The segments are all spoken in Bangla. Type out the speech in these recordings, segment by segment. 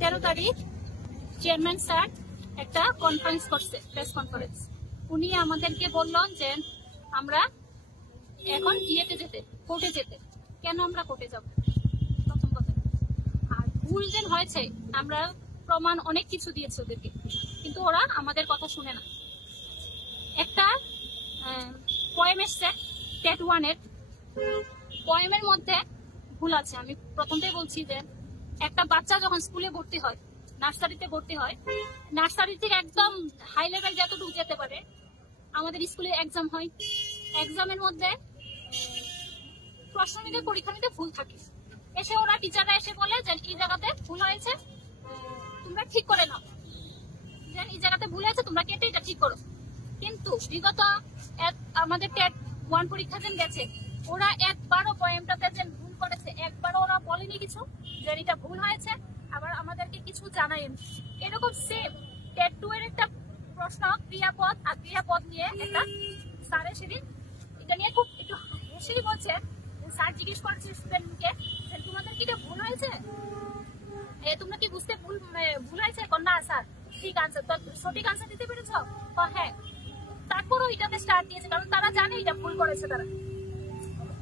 13 তারিখ চেয়ারম্যান স্যার একটা কনফারেন্স করছে, প্রেস কনফারেন্স। উনি আমাদেরকে বললেন যে আমরা এখন কোর্টে যেতে। কেন আমরা কোর্টে যাব? প্রথম কথা। আর ভুল যে হয়েছে, আমরা প্রমাণ অনেক কিছু দিয়েছে ওদেরকে, কিন্তু ওরা আমাদের কথা শুনে না। একটা পয়েম এসছে টেট 1 এর, পয়েমের মধ্যে ভুল আছে। আমি প্রথমটাই বলছি যে একটা বাচ্চা যখন স্কুলে ভর্তি হয়, নার্সারিতে ভর্তি হয়, নার্সারি থেকে একদম হাই লেভেল যতটুকু যেতে পারে, আমাদের স্কুলে এক্সাম হয়। এক্সামের মধ্যে প্রশ্ন নিতে, পরীক্ষা নিতে ভুল থাকে। এসে ওরা টিচাররা এসে বলে যে এই জায়গাতে ভুল হয়েছে, তোমরা ঠিক করে নাও। যে এই জায়গাতে ভুল হয়েছে, তোমরা কেটে এটা ঠিক করো। কিন্তু বিগত আমাদের টেট 1 পরীক্ষা যেন গেছে, ওরা একবারও পয়েমটাতে যে ভুল করেছে, একবারও ওরা বলেনি কিছু যে এটা ভুল হয়েছে, আবার আমাদেরকে কিছু জানায়নি। এরকম সেম টেট 2 এর একটা প্রশ্ন ক্রিয়াপদ আর ক্রিয়াপদ নিয়ে একটা স্যারের সেদিন এটা নিয়ে খুব একটু হেসেই বলছে। স্যার জিজ্ঞেস করেছে স্টুডেন্টকে, তোমাদের কি এটা ভুল হয়েছে? তোমরা কি বুঝতে ভুল হয়েছে? না স্যার, ঠিক আনসার, সঠিক আনসার দিতে পেরেছ? হ্যাঁ। তারপরও এটাতে স্টার দিয়েছে, কারণ তারা জানে এটা ভুল করেছে, তারা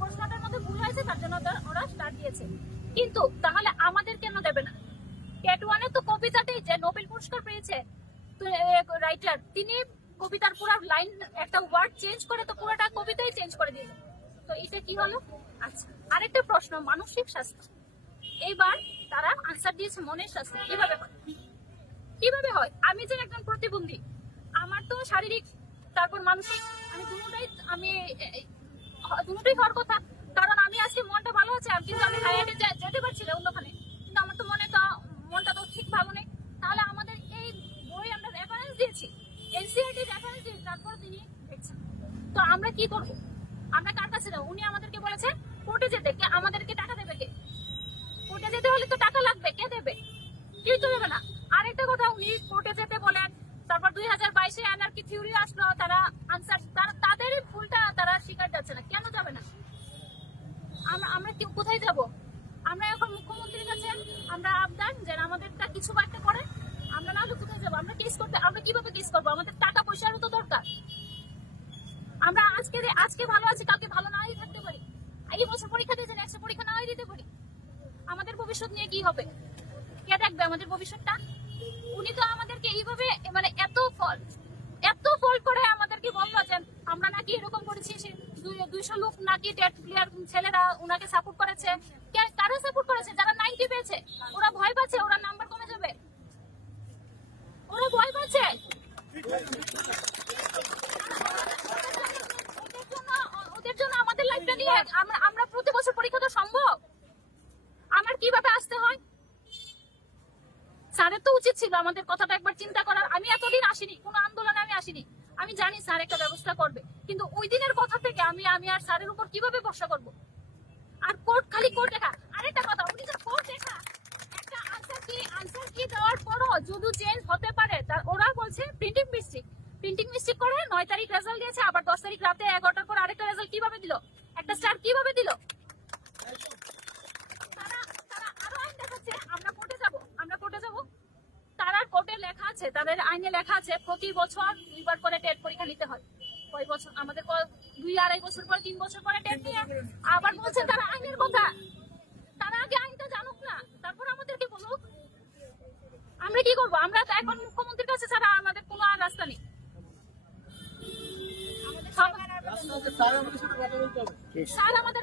প্রশ্নটার মধ্যে ভুল হয়েছে, তার জন্য ওরা স্টার দিয়েছে। কিন্তু তাহলে আমাদের কেন দেবে না? টেট 1 এর তো কবিতাতেই যে নোবেল পুরস্কার পেয়েছে রাইটার, তিনি কবিতার পুরো লাইন একটা ওয়ার্ড চেঞ্জ করে তো পুরোটা কবিতাই চেঞ্জ করে দিল। তো এটা কি হলো? আচ্ছা, আরেকটা প্রশ্ন, মানসিক স্বাস্থ্য। এইবার তারা আনসার দিয়েছে মনের স্বাস্থ্য। কিভাবে হয়? আমি যে একজন প্রতিবন্ধী, আমার তো শারীরিক তারপর মানসিক, আমি দুটোই হওয়ার কথা। কারণ আমি আজকে মনটা ভালো আছে, কিন্তু আমি হাইয়ারে যেতে পারছি না অন্যখানে, কিন্তু আমার তো মনটা তো ঠিক ভালো নেই। তাহলে আমাদের এই বই আমরা রেফারেন্স দিয়েছি, এনসিইআরটি রেফারেন্স দিয়েছি, তারপর তিনি দেখছেন। তো আমরা কি করবো? আমরা কার কাছে যাবো? উনি আমাদেরকে বলেছে কোর্টে যেতে। আমাদেরকে টাকা দেবে কে? কোর্টে যেতে হলে তো টাকা লাগবে, কে দেবে? কেউ তো দেবে না। আরেকটা কথা, উনি কোর্টে যেতে বলেন, তারপর 2022-এ অ্যানার্কি থিওরি আসলো, তারা আনসার, তাদের ভুলটা তারা স্বীকার যাচ্ছে না। কেন যাবে না? আমরা কি কোথায় যাব? আমরা এখন মুখ্যমন্ত্রীর কাছে আমরা আবদার যে আমাদেরটা কিছু একটা করে, আমরা না হলে কোথায় যাবো? আমরা কিভাবে কেস করবো? আমাদের টাকা পয়সারও তো দরকার। আমরা আজকে ভালো আছি, কালকে ভালো নাই থাকতে পারি। এই বছর পরীক্ষা দিয়েছেন, নেক্সট পরীক্ষা নাই দিতে পারি। আমাদের ভবিষ্যৎ নিয়ে কি হবে? কে দেখবে আমাদের ভবিষ্যৎটা? উনি তো আমাদেরকে এইভাবে এত ফল করে আমাদেরকে বললো যে আমরা নাকি এরকম করেছি, 200 লোক নাকি টেট ক্লিয়ার ছেলেরা ওনাকে সাপোর্ট করেছে। কারা সাপোর্ট করেছে? যারা 90 পেয়েছে, ওরা ভয় পাচ্ছে, ওরা নাম্বার কমে যাবে, ওরা ভয় পাচ্ছে। ওদের জন্য আমাদের লাইফটা নিয়ে আমরা প্রতি বছর পরীক্ষা তো সম্ভব? আমার কিভাবে আসতে হয়? স্যারের তো উচিত ছিল আমাদের কথাটা একবার চিন্তা করার। আমি এতদিন আসিনি, কোনো আন্দোলনে আমি আসিনি, আমি জানি স্যার একটা ব্যবস্থা করবে, কিন্তু ওই দিনের কথা থেকে আমি আর স্যারের উপর কিভাবে ভরসা করব? আর খালি কোর্ট দেখা। আরেকটা কথা, উনি যে কোর্ট দেখা, একটা আনসার কি দেওয়ার পরও যদি চেঞ্জ হতে পারে, ওরা বলছে প্রিন্টিং মিস্টেক করে 9 তারিখ রেজাল্ট দিয়েছে, আবার 10 তারিখ রাতে 11টার পর আরেকটা রেজাল্ট কিভাবে দিল? একটা স্টার কিভাবে দিল? তারা আরো আইন দেখাচ্ছে, আমরা কোর্টে যাব। তারা কোর্টে লেখা আছে, তাদের আইনে লেখা আছে প্রতি বছর 2 বার করে টেট পরীক্ষা নিতে হয়। কয় বছর? আমাদের 2-2.5 বছর পরে, 3 বছর পরে টেট নিয়ে আবার বলছে তারা আইনের কথা। তারা আগে আইনটা জানুক না, তারপর আমাদেরকে বলুক। আমরা কি করবো? আমরা তো এখন মুখ্যমন্ত্রীর কাছে ছাড়া আমাদের কোনো আর রাস্তা নেই। স্যার আমাদের